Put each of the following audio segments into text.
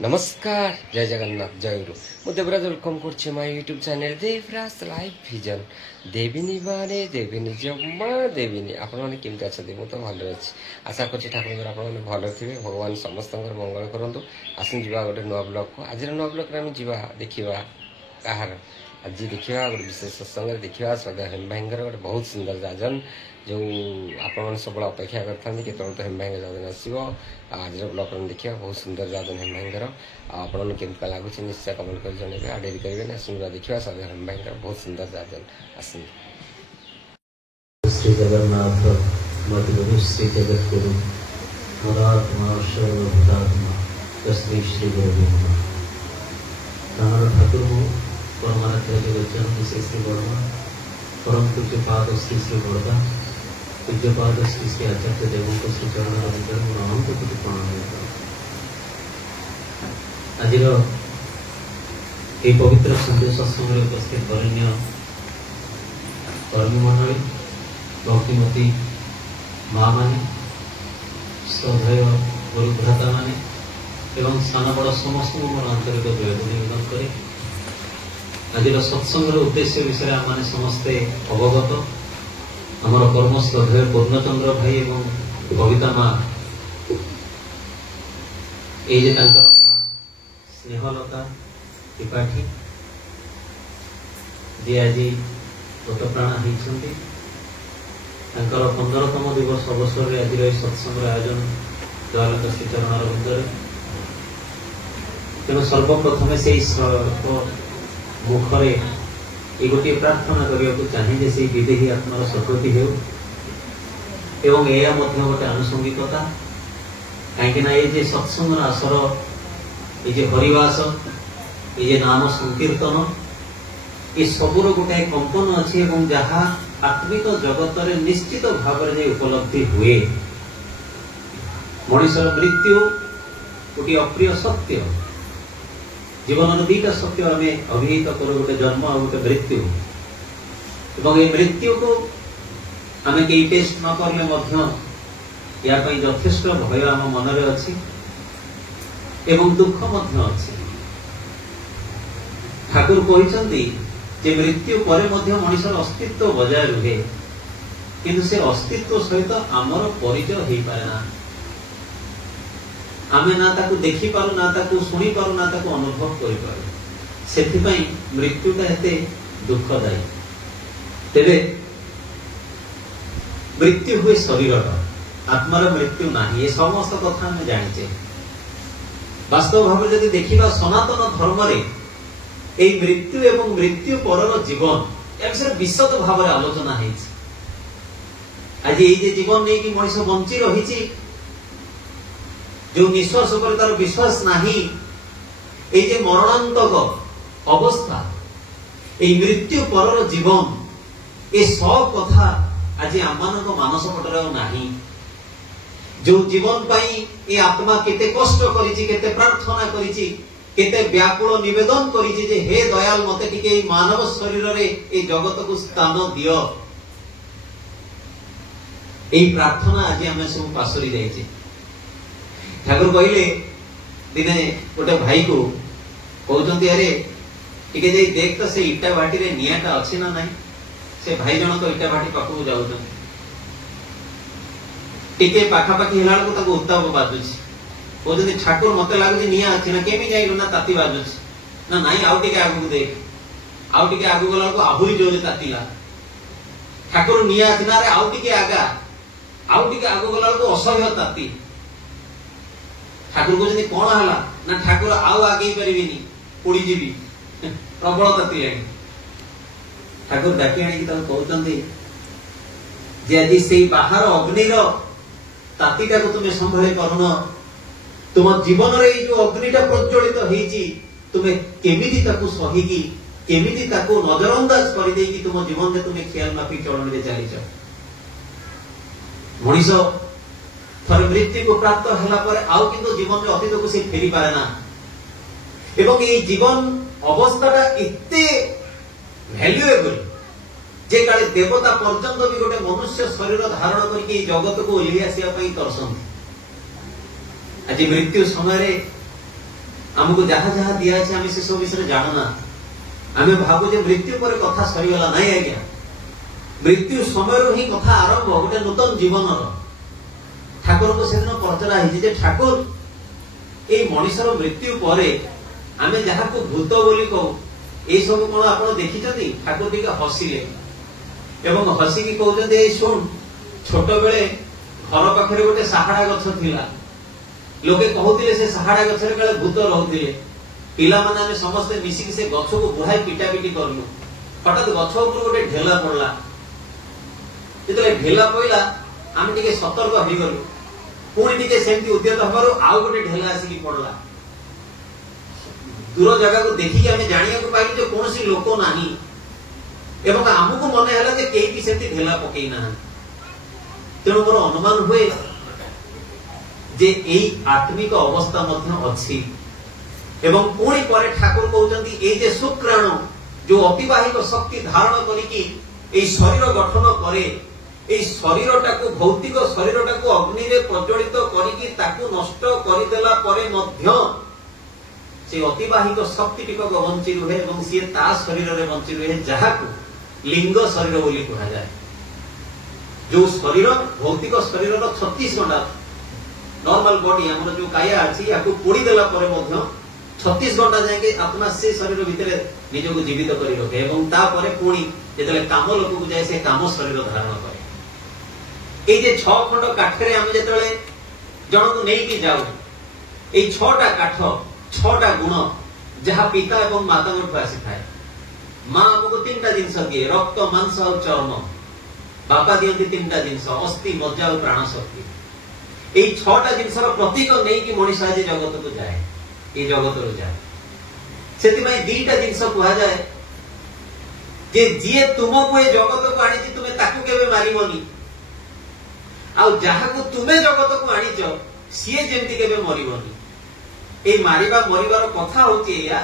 नमस्कार जय जगन्नाथ जय गुरु मु देवराज वेलकम कर my YouTube channel Devraj live vision देविनी बारे देविनी जम्मा देविनी आपण केमती अच्छा मुझे तो भल अच्छी आशा कर ठाकुर आप भल थे भगवान समस्त मंगल करूँ आसन जा गोटे नुआ ब्लग को आज नुआ ब्लग में जा देखा कहार आज देखा गोटे विशेष सत्संग देखा सदा हेम भाई गोटे बहुत सुंदर जाजन जो आपण सब अपेक्षा करते के तो हेम भाई जाजन आसो आज ब्लग में देखा बहुत सुंदर जाजन हेम भाई आपन केमती लगुच निश्चय कमेंट कर जन डेरी करेंगे सुनवा देखा सदा हेम भाई बहुत सुंदर जाजन आसन श्री जगन्नाथ मधुगुरु श्री जगत गुरु मदात्मा सर्वभूतात्मा श्री श्री गुरु ठाकुर परमानंद जगत श्री श्री वर्मा परम पूज्य पाद श्री श्री वर्मा पूज्य पाद श्री श्री आचार्य देव को श्री चरण रविंद्र अनंत कोटि प्रणाम। आज पवित्र संदेश सत्संग उपस्थित वरेण्य कर्मी मंडली भक्तिमती माँ माने श्रद्धेय गुरुभ्राता माने एवं सान बड़ समस्त मोर आंतरिक जयगुण निवेदन करे आज सत्संग उद्देश्य विषय आम समस्ते अवगत आमर कर्म श्रद्धेय पूर्णचंद्र भाई एवं कविता माँ ये माँ स्नेहलता त्रिपाठी जी आज गतप्राण होती 15तम दिवस अवसर आज सत्संग आयोजन दयालंक श्रीचरण अरविंदर तेणु सर्वप्रथमे से मुखरे ये गोटे प्रार्थना करने को चाहिए से विदेही आत्मार सद्गति हो एवं यह गोटे आनुषंगिकता कहीं ये सत्संग आसर ये हरिवास ये नाम संकीर्तन ये सबूर गोटे कंपन अच्छी जहाँ आत्मिक जगत रे निश्चित भाव में उपलब्धि हुए मनुष्यर मृत्यु गोटे अप्रिय सत्य जीवन दुईटा सत्य आम अभिहित करूँ गोटे जन्म और गोटे मृत्यु एवं ये मृत्यु को आम कई टेस्ट न करें यापाई यथेष्ट भय आम मन में अच्छी एवं दुख अच्छी ठाकुर कहते जे मृत्यु पर मनुष्यर अस्तित्व बजाय रुहे किंतु से अस्तित्व सहित आमर परिचय हो पाए ना आमे ना ताकू देखी पारू ना ताकू सुनी पारू ना ताकू अनुभव करि पारू सेथिपई मृत्युटा एते दुखदायी तेरे मृत्यु हुए शरीरटा आत्मार मृत्यु नाही ये समस्त कथा हम जानिचे वास्तव भाव जदि देखिबा सनातन धर्म रे ए मृत्यु एवं मृत्यु परर जीवन ए विशद भाव आलोचना हेछि आज ये जे जीवन नै कि मनुष्य बंची रहिछि जो निश्वास पर तार विश्वास नाही ए जे मरणांतक अवस्था ए मृत्यु परर जीवन ए सब कथा आज आमानक मानस पटरे नाही जो जीवन पाई ए आत्मा केते कष्ट करिछि केते प्रार्थना करिछि केते व्याकुल निवेदन करिछि जे हे दयाल मते टिके मानव शरीर रे ए जगत को स्थान दियो ए प्रार्थना आज हमें सब पासरी जाइछि ठाकुर कहले दिने गोटे भाई को कहते अरे टिके देख तो से इटा भाटी रे नियाटा अच्छी ना नहीं से भाई जनक इटा भाटी पाखक जाऊँ टिके पाखापाखि होला को ताको उत्ताप बाजुछि कहते ठाकुर मते लागुछि निया अच्छी ना केमी जाइलु ना ताती बाजुछि ना नहीं आउ टिके आगु देख आउ टिके आगु गला को आहुरी जोरे तातीला ठाकुर निया अछि ना रे आउ टिके आगु गला को असह्य ताती ठाकुर को कौन है ना ठाकुर आउ आगे पारिनी उड़ी जीवी प्रबल ताती लगे ठाकुर डाकी आनी कहते आज से बाहर अग्निर तातीटा को तुम्हें संभाली पारुन तुम जीवन रे जो अग्निटा प्रज्वलित होईची तुम्हें केमिति ताकू सहीकी केमिति ताकू नजरअंदाज कर देकी तुम जीवन में तुम्हें ख्याल माफी चलन में चलीच मनीष थरे मृत्यु को प्राप्त होला पर आउ किंतु जीवन रे अतीत को से फेरी पारे ना एवं ये जीवन अवस्थाटा इत्ते वैल्यूएबल जे काले देवता पर्यंत भी गोटे मनुष्य शरीर धारण करके जगत को ओल्ही आसिया तरसंती आज मृत्यु समय आमको जहाँ जहाँ दिया है आम से सब विषय जानना आम भावु जे मृत्यु पर कथा सरीगला नहीं आज्ञा मृत्यु समय ही कथा आरंभ गोटे नूतन जीवन ठाकुर को सेदिन पचरा है ठाकुर ये मनीषर मृत्यु पर आम जहाँ को भूत बोली कहू ये सब कौन आप देखी ठाकुर टी हसिले एवं हसिकी कहते शुण छोट बेले घर पाखे गोटे साहाड़ा गछ थिला लोके कहते से साहाड़ा गछरे काले भूत रहते पिला माने आमे समस्ते मिसिकी से गछ को बुहाई पिटा पिटी करलु हठात गछ ऊपर गोटे ढेला पड़ला जेतले ढेला पइला आमे टिके सतर्क हो गलु पुणी टिके सेमती उद्यत हबारु आउ गोटे ढेला आसिकी पड़ला दूर जगह को देखिकी आमे जानिया को पाइलु जे कोनोसी लोक नाही एवं आमको मन है जे केही भी सेमती ढेला पकई ना तेणु मोर अनुमान हुए जे एई आत्मिक अवस्था मध्य अछि एवं पुणी पर ठाकुर कहउचंती ए जे शुक्राणु जो अतिवाहिक शक्ति धारण करिकी एई शरीर गठन करे एई शरीरटा को भौतिक शरीरटा को अग्नि रे प्रज्वलित करिकी ताकू नष्ट करिदेला परे मध्य से अतिवाहिक शक्ति टिकक बंची रुहे एवं सी ता शरीर रे बंची रुहे जहाकू लिंग शरीर बोली कहा जाए जो शरीर भौतिक शरीर 36 घंटा नॉर्मल बॉडी हमर जो काया अछि याकू पोड़ी देला परे मध्य 36 घंटा जाके आत्मा से शरीर भितरे निज को जीवित करी रखे एवं ता परे पुणी जेतले काम लोक को जाय से काम शरीर धारण करे ए जे 6 खंड काठरे हम जेतले जण को नेई की जाऊ ए 6टा काठ 6टा गुण जहा पिता एवं माता को आसी थाए मां हमको 3टा जिंस दिए रक्त मांस और चर्म बापा दियंती 3टा जिंस अस्थि मज्जा और प्राण शक्ति ए 6टा जिंसर प्रतीक नहीं कि मनीष आज जगत को जाए ये जगत रो जाए सेति में 2टा जिंस कहा जाए जे जिए तुमको ए जगत को आनी छि तुमे ताकू केबे मारिबोनी आ जहा को तुमे जगत को आनी छ सिए जेंती केबे मरिबोनी ए मारिबा मरिबार कथा होती या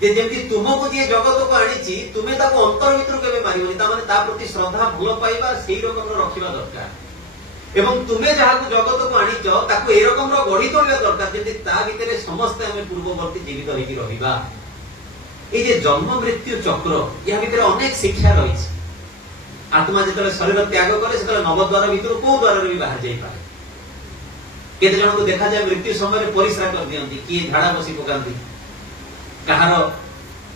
जे जेंती तुमको जे जगत को आनी छि तुमे ताको अंतर भीतर केबे मारिबोनी ता माने ता प्रति श्रद्धा भलो पाइबा सेही रकम रखिबा दरकार एवं तुमे जहाँ को जगत को आनी ताको ए रकम गढ़ी तोड़िया दरकार जेंती ता भितरे समस्त आमे पूर्ववर्ती जीवित रही रहिबा ए जे जन्म मृत्यु चक्र या भितरे अनेक शिक्षा रही आत्मा जेतले शरीर त्याग करे सेतले नवद्वार भितर को द्वार रे भी बाहर जाई पारे केते जन को देखा जाय मृत्यु समय रे परिश्रा कर दियंती कि झाड़ा बसी पकांती कहारो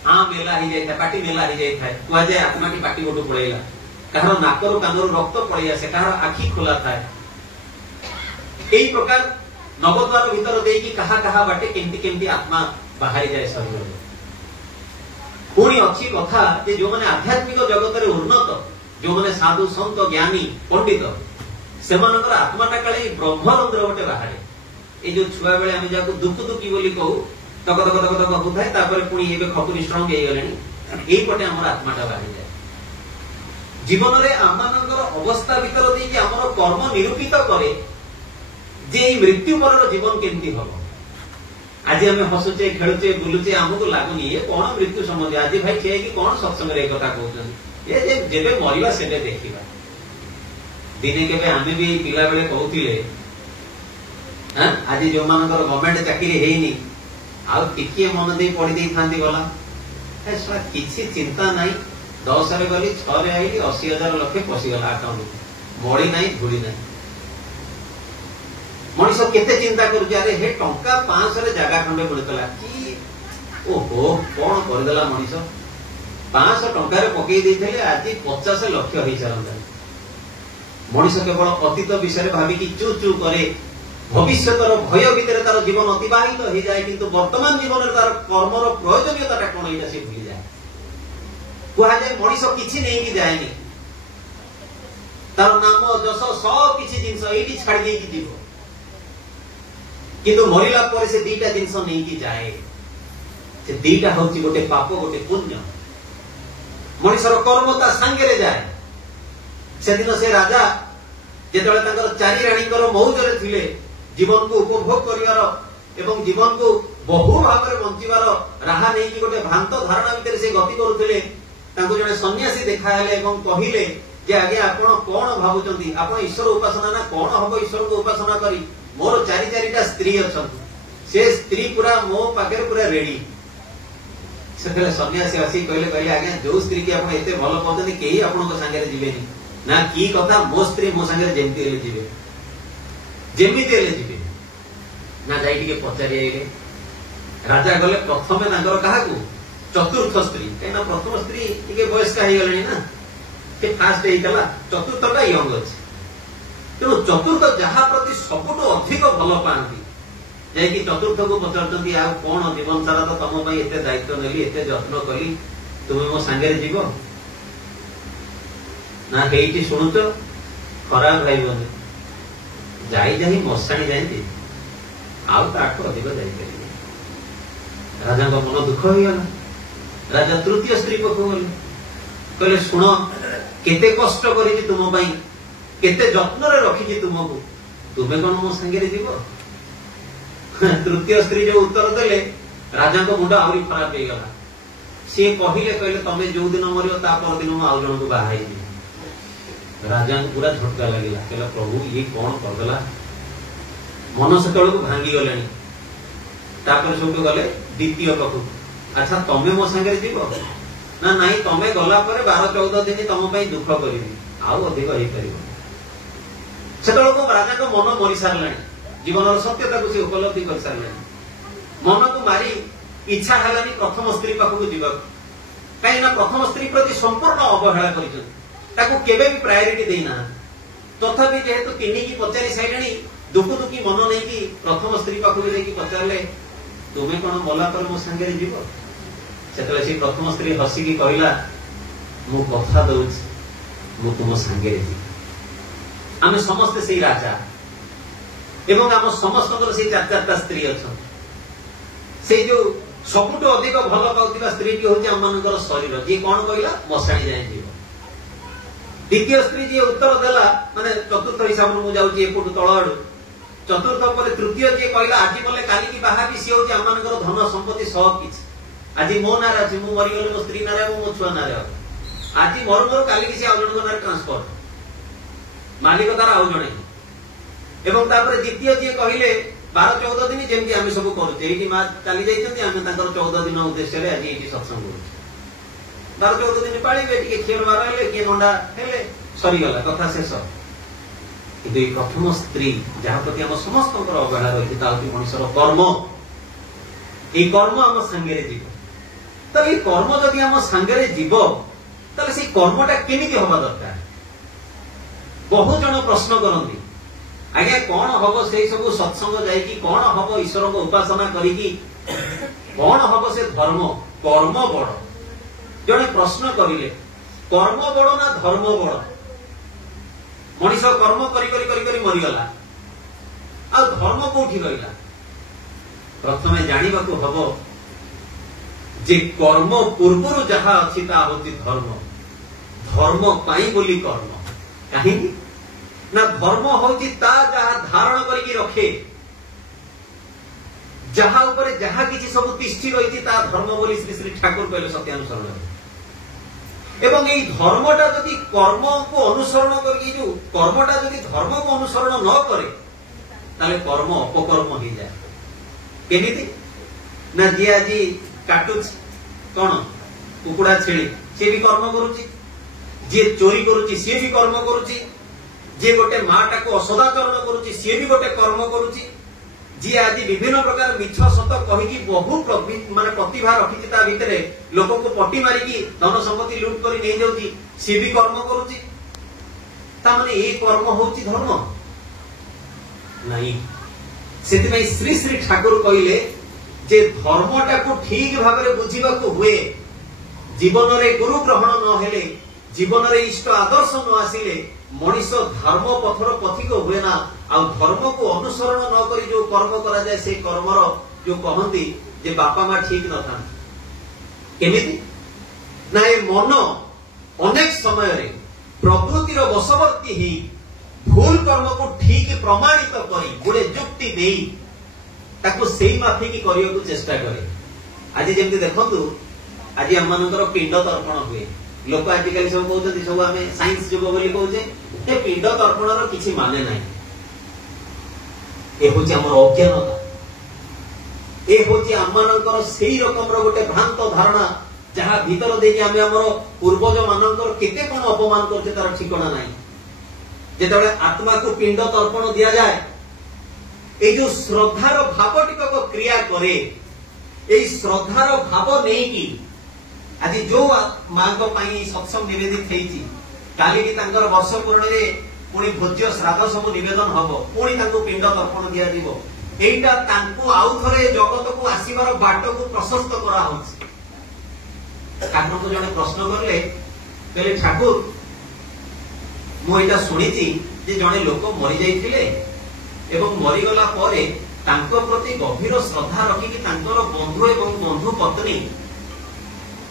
आ मेला ही जाय था पाटी मेला ही जाय था कुआ जाय आत्मा की पाटी गोटो पळेला कहारो नाकरो कानरो रक्त पड़ी आसे कहारो आखि खोला थाए एई प्रकार नवद्वार भीतर देकी कहा कहा बाटे केंती केंती आत्मा बाहरी जाए शरीर रे पुणी अच्छी कथा जे जो माने आध्यात्मिक जगत रे उन्नत जो माने साधु संत ज्ञानी पंडित सेमानकर आत्माटा काले ब्रह्मरंध्र गोटे बाहरे ए जो छुआ बेले हम जाको दुख दुखी बोली कहू तक तक तक तक होताय तापर पुणी एबे खपुरी स्ट्रांग हे गलेनी एई पटे हमर आत्माटा बाहरी जाए जीवन रे आमानकर अवस्था भीतर दे कि हमर कर्म निरूपित करे जे मृत्यु परर जीवन केंती हबो आज हम हसुचे खेलुचे बुलुचे हमको लागुनी ये कोन मृत्यु संबंधी आज भाई छे कि कोन सत्संग रे कथा कहउछन ये जे जेबे मरिबा सेबे देखिबा दिने केबे आमे भी पिला बेले कहउतिले हां आज जो मानकर गवर्नमेंट चाकरी हेइनी आ टिके मन दे पड़ी दे थांती गला ए सरा किछि चिंता नाही 10 रे गली 6 रे आइली 80,000 लक्ष पसी गला अकाउंट मोड़ी नाही धुली नाही मनीष केते चिंता करू जे अरे हे टंका 500 रे जागा खंडे मिलतला कि ओहो कोन कर देला मनीष 500 टंका रे पकई देथिले आज 50 लाख होई चरंदा मनीष केवल अतीत विषय भाबी कि चू चू करे भविष्यतर भय भीतर तार जीवन अतिबाहित हो जाए किंतु वर्तमान जीवन तार कर्मर प्रयोजनीयता कोन एटा से भूली जाए कहा जाए मनीष किछि नहीं कि जाएनी तार नाम जस सब किछि जिंस एटी छाड़ दे कि जीव किंतु मरिला पर से 2टा जिंस नहीं कि जाए से 2टा होची गोटे पाप गोटे पुण्य मनीषर कर्म ता संगे रे जाए से दिन से राजा जेतले ताकर चारि राणीकर मौजरे थिले जीवन को उपभोग करिवार एवं जीवन को बहु भाव में बंचिवार राहा नहीं कि गोटे भ्रांत धारणा भीतर से गति करुथिले तांको जने सन्यासी देखाले एवं कहिले जे आगे आपण कोन भाबुचंती आपण ईश्वर उपासना ना कोन हबो ईश्वर को उपासना करी मोर 4-4टा स्त्री अछंती से स्त्री पूरा मो पाखे पूरा रेडी से सन्यासी आसी कहले आज्ञा जो स्त्री की आप एते भल पाउछन केही आपन संगे जीवेनी ना की कथा मो स्त्री मो संगे जेमती हेले जीवे जेमिति हेले जीवे ना जाई के पचारि आइले राजा गले प्रथमे तांकर काहाकू चतुर्थ स्त्री कहिना प्रथम स्त्री टिके वयस्क हो गलेनी ना से फास्ट हेइतला चतुर्थटा यंग अछि तेणु चतुर्थ जहा प्रति सबुठु अधिक भल पाती जाकि चतुर्थ को पचारती आ कौन जीवन सारा तो तुम एत दायित्व नेली एत जत्न कली तुम्हें मो सांगे जीव ना हेटी शुणुच खराब भाई जाई जाई मशाणी जाती आउ ताठू अधिक जापर राजा मन दुख हो गला राजा तृतीय स्त्री पाख गले कहले शुण केते कष्ट करी तुम केते जत्न रखी तुमको तुम्हें कौन मो सांगे जीव तृतीय स्त्री जो उत्तर देले राजा को मुंड आहरी खराब हो गला सी कहले तमे जो दिन मरियो ता पर दिन आउ जन को बाहा राजा को पूरा झटका लगिला कहला प्रभु ये कौन करदेला मन से को भांगी गलानी तापर सब गले द्वितीय पाख अच्छा तमे मो संगे जीव ना नहीं तमे गला पर 12-14 दिन तम पई दुख करिवि आउ अधिक होई परिबो सेतलो को राजा को मन मरि सारलानी जीवन सत्यता को से उपलब्धि कर सारलानी मन को मारी इच्छा हलानी प्रथम स्त्री पाख को जीवा कहीं ना प्रथम स्त्री प्रति संपूर्ण अवहेला करिछन ताको केबे भी प्रायोरिटी देना तथापि जेहेतु तिनी की पचारि साइलानी दुख दुखी मन नहीं कि प्रथम स्त्री पाख को लेकी पचारले तुम्हें कौन मला पर मो संगे जीव सेतले से प्रथम स्त्री हसी की कहला मु कथा दउछ मु तुम संगे जीव आमे समस्त सेई राजा एवं आम समस्त से 4-4टा स्त्री अच्छा से जो सबुठ अधिक भल पाउथिबा स्त्री की होची आम मानकर शरीर जी कौन कहला मशाणी जाए जीव द्वितीय स्त्री जी उत्तर देला माने चतुर्थ हिसाब मु जाउची एपटु तळ आडु चतुर्थ पर तृतीय जी कहला आज मले काली की बाहा भी सी होची आम मानकर धन संपत्ति सब किछ आज मो नारे अछि मु मरि गेले मो स्त्री नारे मो छुआ नारे आज मोर मोर काली की से आउ जण नारे ट्रांसफर मालिक तार आउ जणे एवं तापर द्वितीय जी कहले 12-14 दिन जेमती आमे सब करूचे एठी मा चली जाइछन्ती आमे तांकर 14 दिन उद्देश्य रे आज एठी सत्संग करूचे 12-14 दिन पाळीबे टिके खेल मार हेले के नंडा हेले सरी गला कथा शेष किंतु ई प्रथम स्त्री जहा प्रति हम समस्त अवहेला रही ताकि मनुष्यर कर्म ई कर्म हम संगे जीव त ई कर्म जदि हम संगे जीव तले से कर्मटा केमिति होबा दरकार बहु जन प्रश्न करंती आज्ञा कौन हम से सब सत्संग जाइकी कौन हम ईश्वर को उपासना करिकी कौन हम से धर्म कर्म बड़ जने प्रश्न करिले कर्म बड़ ना धर्म बड़ मनीष कर्म करी करी करी करी मरिगला आ धर्म कोठी रहिला प्रथमे जानिबा को हबो जे कर्म पूर्वरु जहा अछि ता होती धर्म धर्म पाई बोली कर्म काहे ना धर्म होची ता जहा धारण करके रखे जहा ऊपर जहा किछि सब तिष्ठि रहिति ता धर्म बोली श्री श्री ठाकुर कहले सत्यानुसरण एवं एई धर्मटा जदि कर्म को अनुसरण करके जो कर्मटा जदि धर्म को अनुसरण न करे ताले कर्म अपकर्म हो जाए केमिति ना जी आजी काटुछ कोन कुकुडा छेली से भी कर्म करूची जे चोरी करूची से भी कर्म करूची जे गोटे माटा को असदाचरण करूची सी भी गोटे कर्म करूची जी आज विभिन्न प्रकार मिछ सत कहिकी बहु माने प्रतिभा रखिची ता भितरे लोक को पट्टी मारिकी धन संपत्ति लूट करी नै जाउची सी भी कर्म करूची ता माने ए कर्म होची धर्म नहीं सेति में श्री श्री ठाकुर कहिले जे धर्मटा को ठीक भाबरे बुझिबा को हुए जीवन रे गुरु ग्रहण न हेले जीवन रे इष्ट आदर्श न आसिले मनीष धर्म पथर पथिक हुए ना आ धर्म को अनुसरण न करी जो कर्म करा जाए से कर्मर जो कहती जे बापा माँ ठीक न था केमिति ना ए मन अनेक समय रे प्रकृतिर वशवर्ती ही भूल कर्म को ठीक प्रमाणित करी गुड़े जुक्ति देई ताको सेई माफिकी करियो को चेष्टा करे आज जेमति देखंतु आज हम मानकर पिंड तर्पण हुए लोक आजिकल सब कहते सब आम साइंस जुग बोली कहचे पिंड तर्पण किसी माने ना ये हूँ आम अज्ञानता ए होची आममानकर सेही रकमर गोटे भ्रांत धारणा जहा भीतर देकी आमे हमर पूर्वज मानकर केते कोन अपमान करते तार ठिकाना नाही। जेतबे आत्मा को पिंड तर्पण दिया जाए ए जो श्रद्धार भाव टिकक क्रिया करे ए श्रद्धार भाव नहीं की आज जो मां को पाई सत्संग निवेदित हेची काली की तांकर वर्ष पूर्ण रे पुणी भोज्य श्राद्ध सब निवेदन हबो पुणी तांको पिंड तर्पण दिया दिबो एटा तांको आउ थरे जगत को आसीबार बाट को प्रशस्त करा होछि। ठाकुर को जने प्रश्न करले कहले ठाकुर मु एटा सुनिछि जे जने लोक मरि जाइथिले एवं मरि गला परे तांको प्रति गभीर श्रद्धा रखी कि तांकर बंधु एवं बंधु पत्नी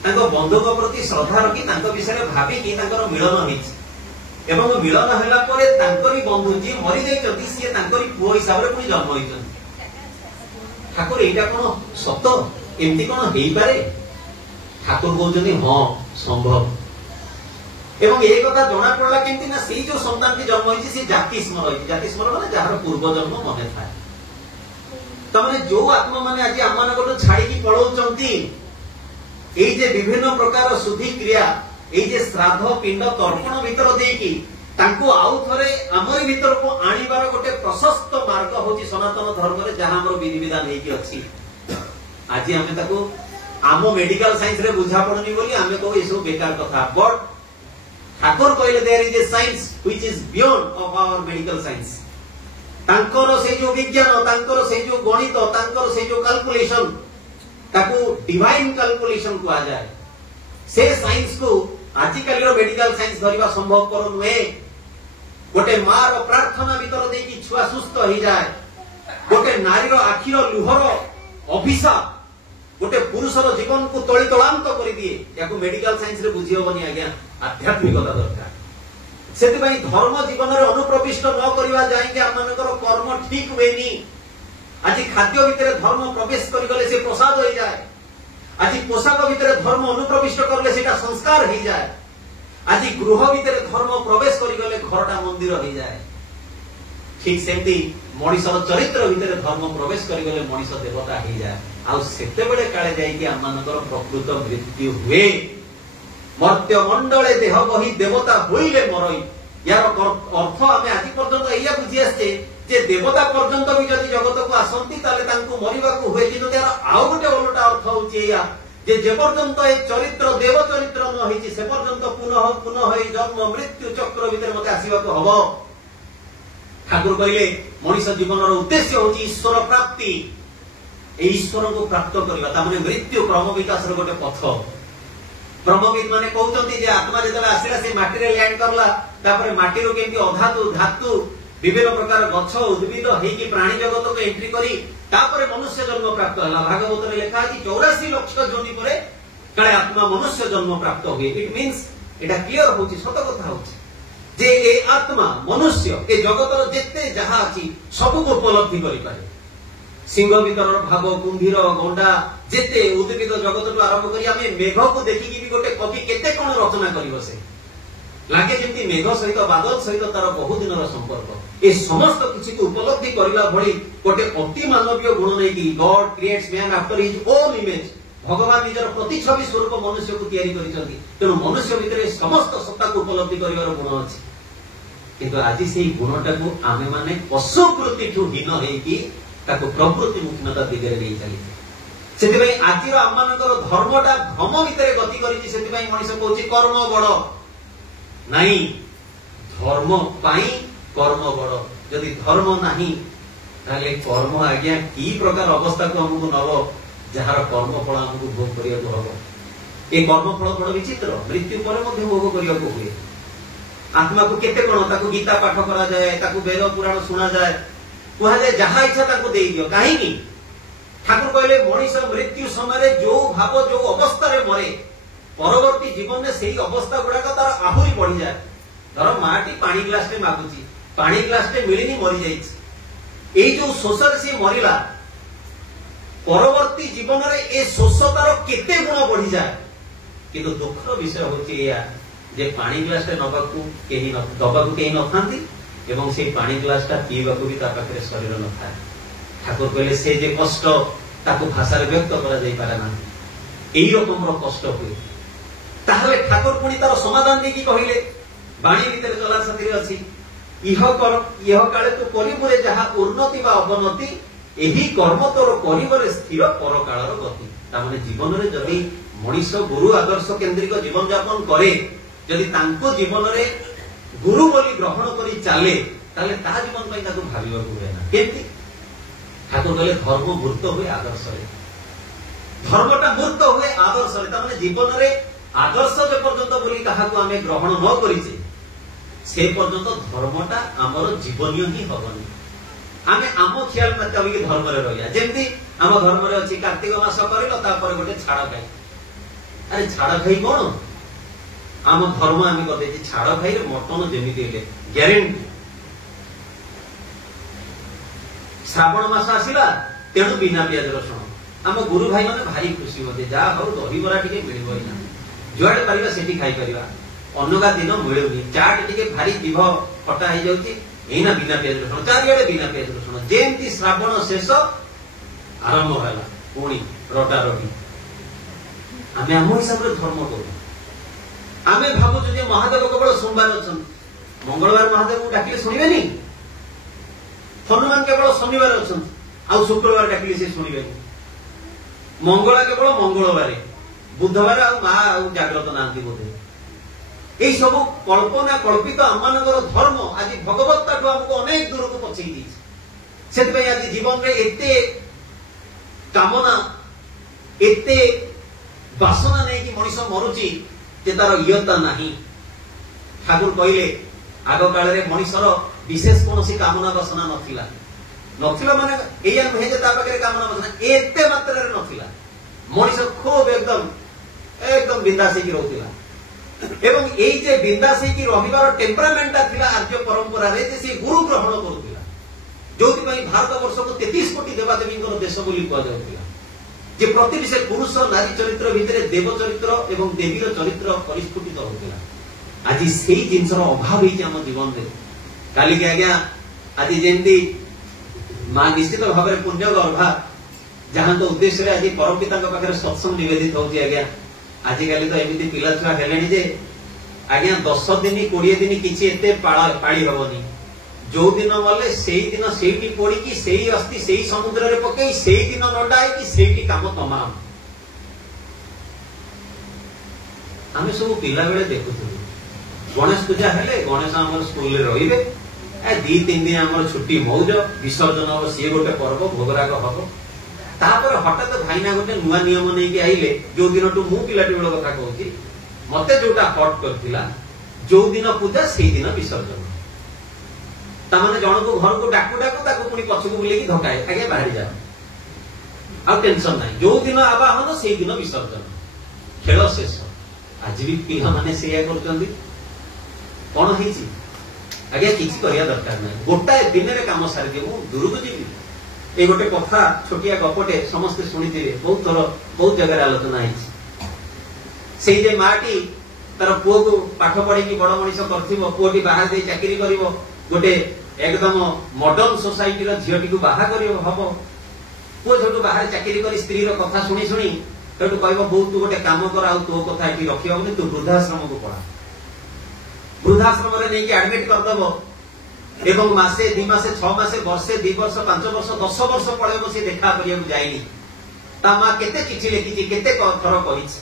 तांको बंधुक प्रति श्रद्धा रखी तांको विषय भाबी कि तांकर मिलन होइछि एवं मिलन होला परे तांकरी बंधु जे मरि जाइछथि से तांकरी पुओ हिसाब रे पुनी जन्म होइछथि। ठाकुर एटा कोन सत एमती कोन हेई पारे? ठाकुर कहउछथि हां संभव एवं ए कथा जणा पड़ला केमती ना सेही जो संतान की जन्म होइछि से जाति स्मर होइछि जाति स्मर माने जहार पूर्व जन्म मने थाए तमने जो आत्मा माने आज आमान को छाड़ी की पळौचंती एई जे विभिन्न प्रकार शुद्धि क्रिया एई जे श्राद्ध पिंड तर्पण भीतर देकी तांको आउ थरे हमर भीतर को आनिबार गोटे प्रशस्त मार्ग होची सनातन धर्म रे जहां हमर विधि विधान हेकी अछि। आज हमें ताको आमो मेडिकल साइंस रे बुझा पड़नी बोली हमें कहू एसो बेकार कथा बट ठाकुर कहले there is a science which is beyond of our medical science तांकर से जो विज्ञान तांकर से जो गणित तांकर से जो कैलकुलेशन ताको डिवाइन कैलकुलेशन को आ जाए से साइंस को आजिकल मेडिकल साइंस धरिबा संभव कर नुहे। गोटे मार प्रार्थना भीतर देकी छुआ सुस्थ हो जाए गोटे नारीर आखिर लुहर अभिशाप गोटे पुरुषर जीवन को तली तलांत कर दिए याको मेडिकल साइंस रे बुझी होबनी आज्ञा आध्यात्मिकता दरकार सेति पई धर्म जीवन रे अनुप्रविष्ट न करिवा जाएंगे हमनकर कर्म ठीक होएनी। आज खाद्य भीतर धर्म प्रवेश करि गले से प्रसाद हो जाए आज पोशाक भीतर धर्म अनुप्रविष्ट करले सेटा संस्कार हो जाए आज गृह भीतर धर्म प्रवेश करि गले घरटा मंदिर हो जाए ठीक सेमती मनीषर चरित्र भीतर धर्म प्रवेश करि गले मनीष देवता हो जाए आ सेते बेले काले जाई कि हमनकर प्रकृत मृत्यु हुए मर्त्य मंडले देह बही देवता होइले मरई यार अर्थ आमे आज पर्यंत एया बुझी आछे जे देवता पर्यंत भी जदि जगत को आसंती ताले तांको मरिबा को होय किंतु त्यार आउ गोटे उल्टा अर्थ होची एया जे जे पर्यंत ए चरित्र देव चरित्र न होईची से पर्यंत पुनः पुनः ए जन्म मृत्यु चक्र भीतर मते आसीबा को हबो। ठाकुर कहले मनुष्य जीवनर उद्देश्य होची ईश्वर प्राप्ति ए ईश्वर को प्राप्त करबा ता माने मृत्यु क्रम विकास रो गोटे पथ ब्रह्मविद माने कहउचंती जे आत्मा जेतला आसीला से माटी रे लैंड करला तापर माटी रो केंती अधातु धातु विभिन्न प्रकार गच्छ उद्भिद हेकी प्राणी जगत को एंट्री करी तापर मनुष्य जन्म प्राप्त हला। भागवत रे लिखा अछि 84 लाख जोनि परे काले आत्मा मनुष्य जन्म प्राप्त होए। इट मींस एटा क्लियर होची सत कथा होची जे ए आत्मा मनुष्य ए जगतर जेते जहा अछि सब को उपलब्धि करि पारे सिंह भीतर भाव कुंभीर गंडा जेते उद्भिद जगत को आरंभ करी आमे मेघ को देखि कि भी गोटे कवि केते कोन रचना करिवो से लागे जेंति मेघ सहित बादल सहित तार बहु दिनर संपर्क ए समस्त किछि को उपलब्धि करिला भली गोटे अति मानवीय गुण नै कि God creates man after his own image भगवान निजर प्रतिछवि स्वरूप मनुष्य को तयारी करिसथि तेनु मनुष्य भितरे समस्त सत्ता को उपलब्धि करिवार गुण अछि किंतु आज सेही गुणटा को आमे माने पशु प्रति ठु हीन हेई कि ताको प्रकृति मुक्तिमता दिगरे नै चली सेति भाई आजिर आमानकर धर्मटा भ्रम भितरे गति करिछि सेति भाई मनुष्य कहउछि कर्म बड़ नहीं धर्म पाई कर्म बड़ यदि धर्म नहीं ताले कर्म आज्ञा की प्रकार अवस्था को हमको नब जहार कर्म फल हमको भोग करिया को हबो ए कर्म फल बड़ विचित्र मृत्यु पर मध्ये भोग करिया को हुए आत्मा को केते कोन ताको गीता पाठ करा जाए ताको वेद पुराण सुना जाए कुहा जाए जहा इच्छा ताको देई दियो काहे की ठाकुर कहले मनुष्य मृत्यु समय जो भाव जो अवस्था रे मरे परवर्ती जीवन में सही अवस्था गुड़ा तार आहुरी बढ़ी जाए धर माटी पानी ग्लास टे मागुची पानी ग्लास टे मिलिनी मरी जाइछि एई जो शोषर से मरिला परवर्ती जीवन रे ए शोष तार केते गुण बढ़ी जाए किंतु दुखर विषय होची एया जे पानी ग्लास टे नबाकू केही न दबाकू केही न थांती एवं से पानी ग्लास टा पीबाकू भी ता पाखरे शरीर न थाए ठाकुर कहले से जे कष्ट ताको भाषा रे व्यक्त करा जाई पारे ना एई रकम रो कष्ट हुए ताहले ठाकुर पुणी तार समाधान देकी कहिले बाणी भीतर चला साथी अछि इह काले तू करिबुरे जहा उन्नति बा अवनति एही कर्म तोर करिबरे स्थिर पर कालर गति तामाने जीवन रे जदी मनीष गुरु आदर्श केंद्रिक जीवन यापन करे जदी तांको जीवन रे गुरु बोली ग्रहण करी चाले ताले ता जीवन पई ताको भाबिबा हुए ना केति ठाकुर कहले धर्म मूर्त हुए आदर्श रे धर्मटा मूर्त हुए आदर्श रे तामाने जीवन रे आदर्श जे पर्यंत बोली काहाको आमे ग्रहण न करिसे से पर्यंत धर्मटा हमर जीवनीय ही हबनी आमे आमो ख्याल में तबी धर्म रे रहिया जेंती आम धर्म रे अछि कार्तिक मास करिलो ता पर गोटे छाड़ खाई अरे छाड़ खाई कोन आम धर्म आमे कते जे छाड़ खाई रे मटन जेमिति हेले ग्यारंटी श्रावण मास आसीला तेणु बिना प्याज रसुण आम गुरु भाई माने भारी खुशी होते जा हो दही बरा टिके मिलबो ना जुआडे परिबा सेठी खाई परिबा अन्नगा दिन मिलुनी चाट टिके भारी जीभ फटा हो जाउची एना बिना प्याज रसुण चारियाडे बिना प्याज रसुण जेंती श्रावण शेष आरंभ होला पुणी रोटा रोटी आमे हम हिसाब रे धर्म करू आमे भाबु जे महादेव केवल सोमवार अछन मंगलवार महादेव को डाकिले सुनिबेनी हनुमान केवल शनिवार अछन आ शुक्रवार डाकिले से सुनिबेनी मंगला केवल मंगलवार बुधवार आ मा आ जागृत नांती बोधे এই সব কল্পনা কল্পিত আমানଙ୍କର ধর্ম আজি ভগবত্তাঠু हमको अनेक दूर को पछई दी सेति पई আজি जीवन रे एते कामना एते वासना नै कि मनुष्य मरुची जे तार इयता नाही ठाकुर कहिले आगो काल रे मनुष्यर विशेष कोनोसी कामना वासना नथिला नथिला माने एया नहे जे ता पाखरे कामना वासना एते मात्रा रे नथिला मनुष्य खूब एकदम बिंदास की रहतिला एवं एई जे बिंदास की रहिबार टेम्परामेंटा थिला आर्य परंपरा रे जे से गुरु ग्रहण करथिला जोति पई भारत वर्ष को 33 कोटी देवा देवींकर देश बोली कह जाउथिला जे प्रतिबिसे पुरुष नारी चरित्र भितरे देव चरित्र एवं देवीर चरित्र परिस्फुटित होथिला आज सेही जिंसर अभाव ही हम जीवन रे काली के आज्ञा आज जेंती मां निश्चित भाव रे पुण्य गर्भा जहां तो उद्देश्य रे आज परम पिता के पाखरे सत्संग निवेदित होती आज्ञा आजिकाली तो एमती पिला छुआ हेलेनी जे आज्ञा 10 दिन 20 दिन किछि एते पाळी हबनी जो दिन मले सेही दिन सेही पड़ी कि सेही अस्थि सेही समुद्र रे पकई सेही दिन नडाई कि सेही काम तमाम आमे सब पिला बेले देखुथु गणेश पूजा हेले गणेश हमर स्कूल रे रहिबे ए 2-3 दिन हमर छुट्टी मौज विसर्जन हो सी गोटे पर्व भोगराग हबो तापर हठात भाईना गोटे नुआ नियम नै कि आइले जो दिन टू मु पिलाटी बेलो कथा कहूची मते जोटा हट करथिला जो दिन पूजा सेही दिन विसर्जन ता माने जण को घर को डाकू डाकू ताको पुनी पछ को बुले कि धकाए आगे बाहर जा आ टेंशन नै जो दिन आवाहन सेही दिन विसर्जन खेल शेष आज भी पिला माने सेया करचंदी कोन हिची आगे किछि करिया दरकार नै गोटा दिन रे काम सारि दे मु दूर को जीवी ए गोटे कथा छोटिया गपटे समस्त सुनिथिबे बहुत जगह आलोचना हिची सेही जे माटी तार पुओ को पाठ पढ़ी कि बड़ मनीष करथिबो पुओटी बाहर दे चाकरी करिवो गोटे एकदम मॉडर्न सोसाइटी रो झियोटी को बाहा करिवो हबो पुओ छोटू बाहर चाकरी करी स्त्री रो कथा सुनी सुनी तटू कहबो बहुत तू गोटे काम कर आ तो कथा एठी रखियोनी तू वृद्धाश्रम को पढ़ा वृद्धाश्रम रे नै कि एडमिट कर दबो एवं मासे 2 मासे 6 मासे वर्षे 2 वर्ष 5 वर्ष 10 वर्ष पळे बसी देखा करिया जाईनी ता मा केते चिठी लिखिची केते थर कहिछि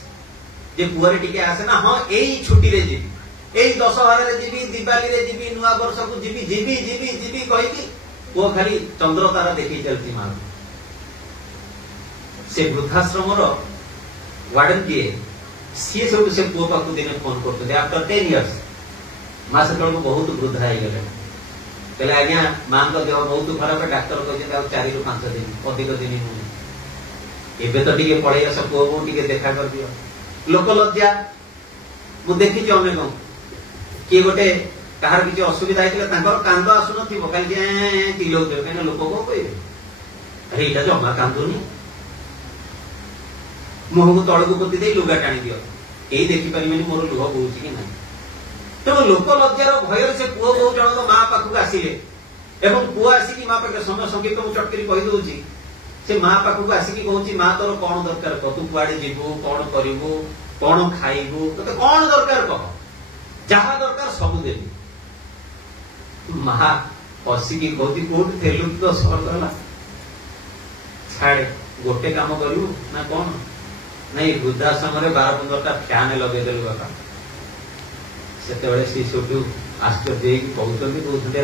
जे पुअरे टिके आसे ना हां एई छुट्टी रे जीबी एई दशहरा रे जीबी दिवाली रे जीबी नुआ वर्ष को जीबी कहि कि वो खाली चंद्र तारा देखि चलती मान से वृद्धाश्रम रो वार्डन किए सी से पुओ पाकु दिने फोन करते आफ्टर 10 इयर्स मासे तळ बहुत वृद्धा आइ गेले कहले आज्ञा मां को देह बहुत खराब डाक्टर कहते 4 ରୁ 5 दिन अधिक दिन एबे तो टिके पड़े आस पुओ को टिके देखा कर दियो लोक लज्जा मु देखि जे अनेक के गोटे कहार किछ असुविधा आइले तांकर कांद आसु नथिबो खाली जे तिलो दे केना लोक को कहबे अरे इटा जमा कांदुनी मुह को तळ को पति दे लुगा टाणी दियो एई देखि परिमेनी मोर लुह बोउची कि नाही तो लोक लज्जार भय से पुओ बहु जन मां पाखु आसिले एवं पुओ आसी कि मां पाखे समय संगीत मु चटकरी कहि दोची से माँ पाखक आसिकी कहूँ माँ तोर कौन दरकार कह तू कुआड़े जीवु कौन करू कौन खाइबू तो कौन दरकार कह जहा दरकार सब देवी माँ हसिकी कहती कोट थेलु तो सरगला छाड़े गोटे काम करू ना कौन नहीं वृद्धाश्रम 12-15टा फैन लगेदेलु बापा से शिशुटू आश्चर्य कहते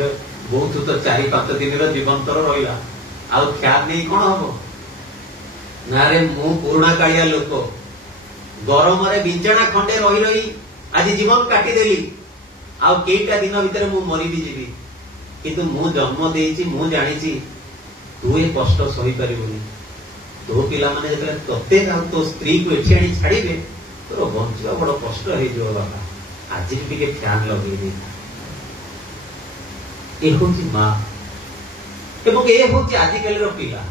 बहुत तो 4-5 दिन जीवन तर रहा आउ फैन नहीं कौन हम ना रे मु पुराणा कालिया लोक गरम बिंचणा खंडे रही रही आज जीवन काटिदेली आउ केईटा दिन भितर मु मरी भी जीवी किंतु मु जन्म देइछि मु जानिछि तू ए कष्ट सही परिबुनी तो पिला माने जतले तते तो स्त्री को एठी आनी छाड़ीबे तोर बंचिबा बड़ कष्ट हे जो बाबा आज भी के फैन लगे दे ए होची मां एवं ए होची आजि कल रो पिला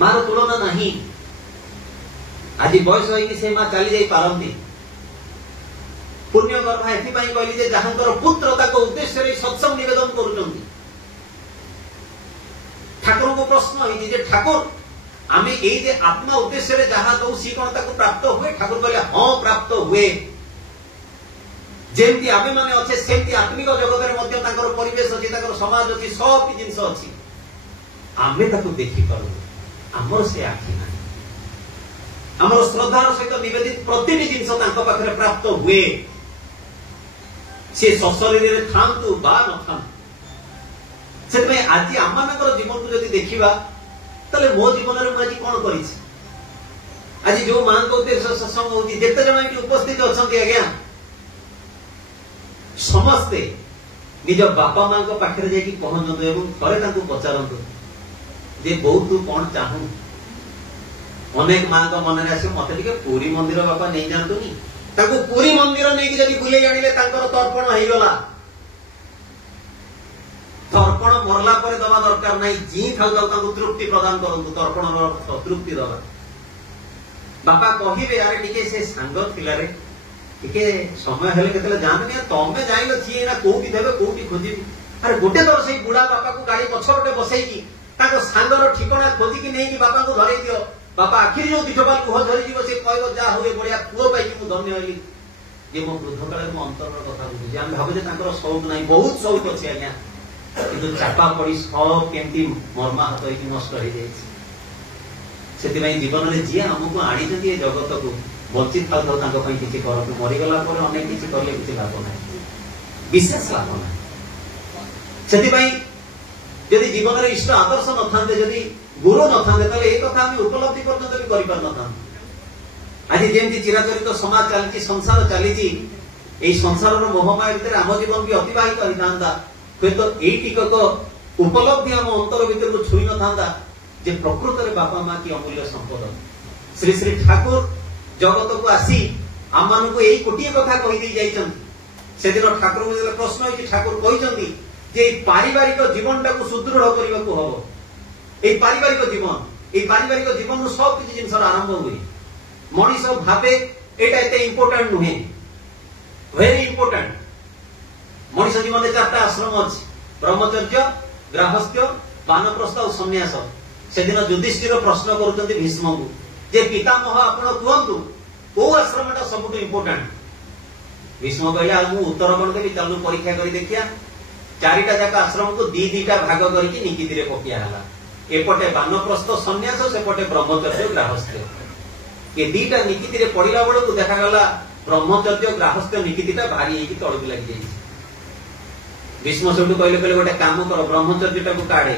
मार तुलना नहीं आज बयस होई से मां चली जाई पारंती पुण्य गर्भा एथि पई कहली जे जहांकर पुत्र ताको उद्देश्य रे सत्संग निवेदन करूचंती ठाकुर को प्रश्न होई जे ठाकुर आमे एई जे आत्मा उद्देश्य रे जहा दउ सी कोन ताको प्राप्त हुए ठाकुर कहले हां प्राप्त हुए जेंती आमे माने अच्छे सेंती आत्मिक जगत रे मध्य ताकर परिवेश अछि ताकर समाज अछि सब की जिंस अछि आमे ताको देखि पारु हमर से आखि ना हमर श्रद्धार सहित निवेदित प्रतिटी जिंस तांको पाखरे प्राप्त हुए से सशरीर रे थांतु बा न थांतु से आज आम मान जीवन को जब देखा ताले मो जीवन में आज कौन कर आज जो मां को उद्देश्य सत्संग होती जिते जन ये उपस्थित अच्छा आज्ञा समस्ते निज बापा मां पाखे जाकि पहुंचतु एवं थे पचारतु जे बो तू कौन चाहू अनेक मां का मन में आस मत पुरी मंदिर बापा नहीं जातुनी पुरी मंदिर नहीं जब बुले जाने तर्पण हो गला तर्पण मरला पर दवा दरकार नहीं जी थाउ तृप्ति प्रदान करंतु तर्पण अर्थ तृप्ति दवा बापा कहिबे अरे टिके से सांग थिला रे टिके समय हेले केतले जानने तमे जाइलो छी ना कोठी देबे कोठी खोजिबी अरे गोटे दर से बुढ़ा बापा को गाड़ी पछपटे बसई की ताको सांगर ठिकाना खोजी की नहीं कि बापा को धरई दियो बापा आखिर जो दिठबाल को धरि जीव से कहबो जा होए बढिया पुओ पाई कि मु धन्य होली जे मो वृद्ध काले मो अंतरर कथा बुझी हम भाबे जे ताकर शौक नहीं बहुत शौक अछि आज्ञा किंतु चापा पड़ी सब केमती मर्माहत होइकि नष्ट हो जाइछि सेति जीवन में जी हमको आनी जगत को बंची था किसी कर मरीगला अनेक किसी कले किसी लाभ ना विशेष लाभ ना से जीवन में इष्ट आदर्श न था गुरु न था कथा उपलब्धि पर्यंत भी कर आज जमी चिराचरित समाज चली संसार चली संसार मोहमाया भितर आम जीवन भी अतिवाहित होता हे तो यही टिकक उपलब्धि आम अंतर भीतर को छुई न था जे प्रकृत में बापा माँ की अमूल्य संपद श्री श्री ठाकुर जगत को आसी आम मान को यही गोटे कथा कहीदे से दिन ठाकुर को प्रश्न होती ठाकुर कहते जे पारिवारिक जीवन टाक सुदृढ़ करने को हम ये पारिवारिक जीवन सब किसी जिन आरंभ हुए मनीष भावे यहाँ एत इम्पोर्टाट नुहे वेरी इम्पोर्टाट मनीष जीवन में 4टा आश्रम अच्छी ब्रह्मचर्य ग्राहस्थ्य बानप्रस्थ और सन्यास से दिन युधिष्ठिर प्रश्न करुँच भीष्म को जे पितामह आपण कहतु को आश्रमटा सब इम्पोर्टाट भीष्म कहला मु उत्तर कौन देवी चलू परीक्षा कर देखिया 4टा जाक आश्रम को 2-2टा भाग करके निकिति पकिया एपटे बानप्रस्थ सन्यास सेपटे ब्रह्मचर्य ग्राहस्थ्य ये 2टा निकिति पड़ा बेलू देखागला ब्रह्मचर्य ग्राहस्थ्य निकितिटा भारी होगी तलक लगी जाइए भीष्म से कहले गोटे काम कर ब्रह्मचर्य को काढ़े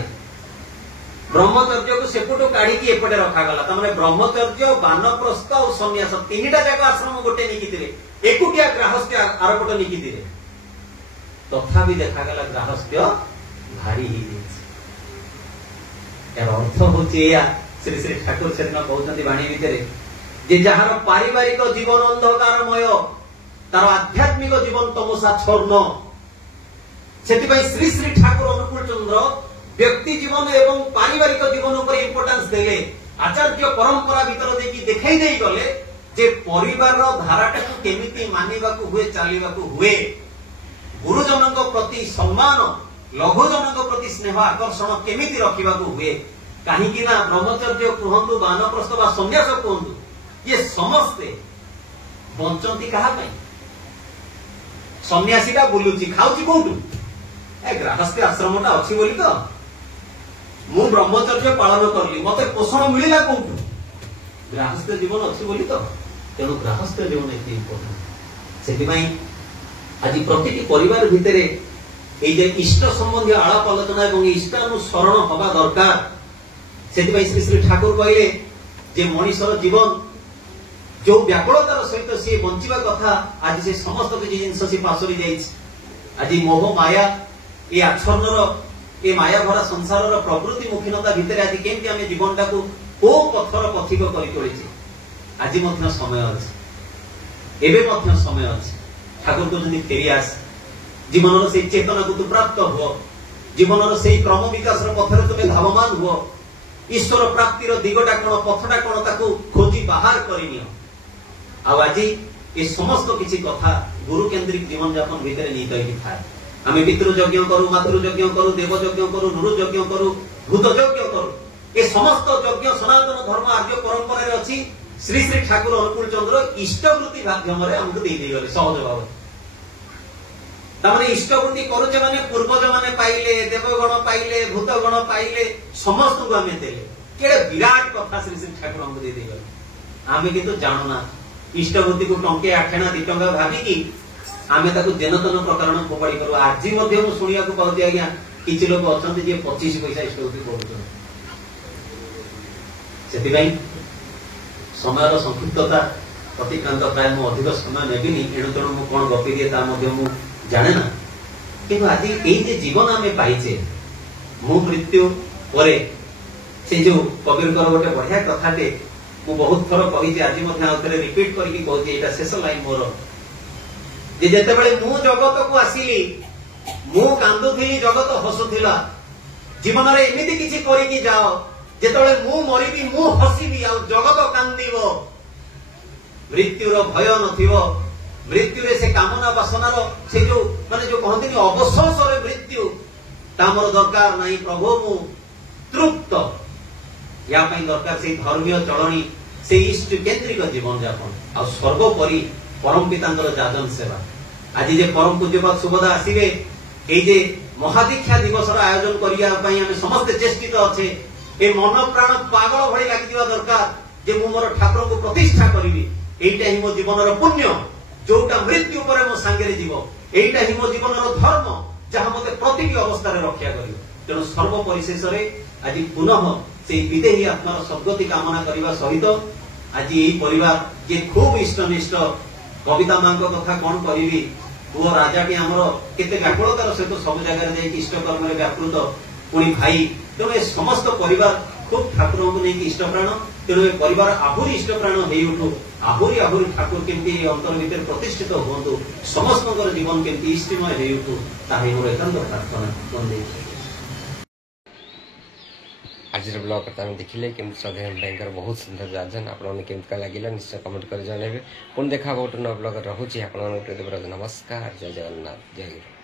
ब्रह्मचर्य को सेपटू काढ़ी एपटे रखागला तमें ब्रह्मचर्य बानप्रस्थ और सन्यास 3टा जाक आश्रम गोटे निकिति एकुटिया ग्राहस्थ्य आरपट निकिति तथापि देखागला ग्राहस्थ्य भारी यार अर्थ हूँ श्री श्री ठाकुर से कहते वाणी भितर जार पारिवारिक जीवन अंधकारमय तार आध्यात्मिक जीवन तमसा छर्ण से श्री श्री ठाकुर अनुकूल चंद्र व्यक्ति जीवन एवं पारिवारिक जीवन पर इंपोर्टेंस देले आचार्य परंपरा भीतर देखि देखाई देई गले जे परिवार धाराटा को केमिति मानिबा को हुए चलीबा को हुए गुरुजनक प्रति सम्मान लघु जनक प्रति स्नेह आकर्षण केमिति रखिबाकू हुए कहीं ना ब्रह्मचर्य कहतु वानप्रस्थ बा संन्यास कहतु ये समस्ते बंचती कहा सन्यासीटा बुलुची खाऊची कोठू ए गृहस्थ आश्रमटा अच्छी बोली तो मु ब्रह्मचर्य पालन करली मते पोषण मिलिला कोठू गृहस्थ जीवन अच्छी बोली तो तेणु गृहस्थ जीवन एते इम्पोर्टेंट से आज प्रतिटी परिवार भितरे এই যে ইষ্ট সম্বন্ধীয় আলাপ আলোচনা এবং ইষ্টানুসরণ হওয়া দরকার সেদিপাই শ্রী শ্রী ঠাকুর কহিলে যে মনিষর জীবন जो व्याकुलतार सहित सी बंचिबा कथा आज से समस्त किसी जिनस सी पासरी जाइछि आज मोह माया ए आच्छन्नर ए माया भरा संसारर प्रकृति मुखीनता भितर आज केमति आमे जीवनटा को ओ पथर पथिक करि तोलिछि आज मध्य समय अछि एबे मध्य समय अछि ठाकुर को जदि फेरी आस जीवनर से चेतना को तु प्राप्त हो जीवनर से क्रम विकास पथर तुमे धावमान हो ईश्वर प्राप्तिर दिगटा कोन पथटा कोन ताकू खोजी बाहर करिनियो आज ये समस्त किसी कथा गुरु केन्द्रिक जीवन यापन भितर निहित होई थाए आमे पितृ यज्ञ करू मातृ यज्ञ करू देव यज्ञ करू नृ यज्ञ करू भूत यज्ञ करू ये समस्त यज्ञ सनातन धर्म आर्य परंपरा रे अछि श्री श्री ठाकुर अनुकूल चंद्र इष्टवृत्ति माध्यम रे हमको दे दे गले सहज भाव तामाने इष्टवृत्ति करूचे माने पूर्वज माने पाइले देवगण पाइले भूतगण पाइले समस्त को आमे देले केडे विराट कथा श्री श्री ठाकुर हमको दे दे गले आमे किंतु जानना इष्टवृत्ति को टंके 8 आना 2 टंका भाबी कि आमे ताको जनतन प्रकरण फोपाड़ी करू आज मध्य मु सुनिया को कहती आज्ञा किछि लोक अछंती जे 25 पैसा इष्टवृत्ति करूछन सेति भाई समयर संक्षिप्तता अतिक्रांत प्राय मु अधिक समय नेबिनी एणु तेणु मु कोन गपी दिए ता मध्य मु जाने ना किंतु आज एई जे जीवन आमे पाइछे मु मृत्यु परे से जो कबीर कर गोटे बढ़िया कथाटे मु बहुत थर कही आज रिपीट करके कहूँ एटा शेष लाइन मोर जे जेतेबेले मु जगत को आसिली मु कांदुथिली जगत हसुथिला जीवन रे एमिति किछि करिकि जाओ जेतेबेले मु मरिबी मु हसिबी आ जगत कांदिबो मृत्युर भय नथिबो मृत्यु रे से कामना वासनार से जो माने जो कहंतिनी अवशोष रे मृत्यु तामर दरकार नाही प्रभु मु तृप्त या पई दरकार से धर्मीय चलनी से इष्ट केंद्रिक जीवन यापन आ सर्वोपरि परम पितांकर जाजन सेवा आज जे परम पूज्यपाद सुबोधा आसीबे ए जे महादीक्षा दिवस आयोजन करिया पई हम समस्त चेष्टित अच्छे ए मन प्राण पागल भଳି लागिदिवा दरकार जे मु मोर ठाकुर को प्रतिष्ठा करिवि एइटा ही मो जीवनर पुण्य जोटा मृत्यु पर मो संगे जीवो एइटा ही मो जीवनर धर्म जहा मते प्रतिटी अवस्था रे रक्षा करिवो तेणु सर्वपरिशेष रे आज पुनः से विदेही आत्मार सद्गति कामना करने सहित आज यही परिवार जे खूब इष्टनिष्ठ कविता मां कथा कौन करी पुओ राजाटी आमर केते व्याकुलतार सहित सब जगह जाए इष्ट कर्म व्यापृत पुणी भाई तेणु ए समस्त परिवार खूब ठाकुर को नहीं इष्ट प्राण तेणु ए परिवार आहुरी इष्ट प्राण हो उठू आहुरी आहुरी ठाकुर केमती अंतर भितर प्रतिष्ठित हूँ समस्त जीवन केमती इष्टिमय हो उठू ताही मोर एकांत प्रार्थना आज ब्लॉग करता देखिले कि स्वाधीन बैंकर बहुत सुंदर जाजन आपने केमती लगे निश्चय कमेंट कर जनइबे पुणी देखा गोटे नया ब्लॉग रहुची आप नमस्कार जय जगन्नाथ जय गुरु।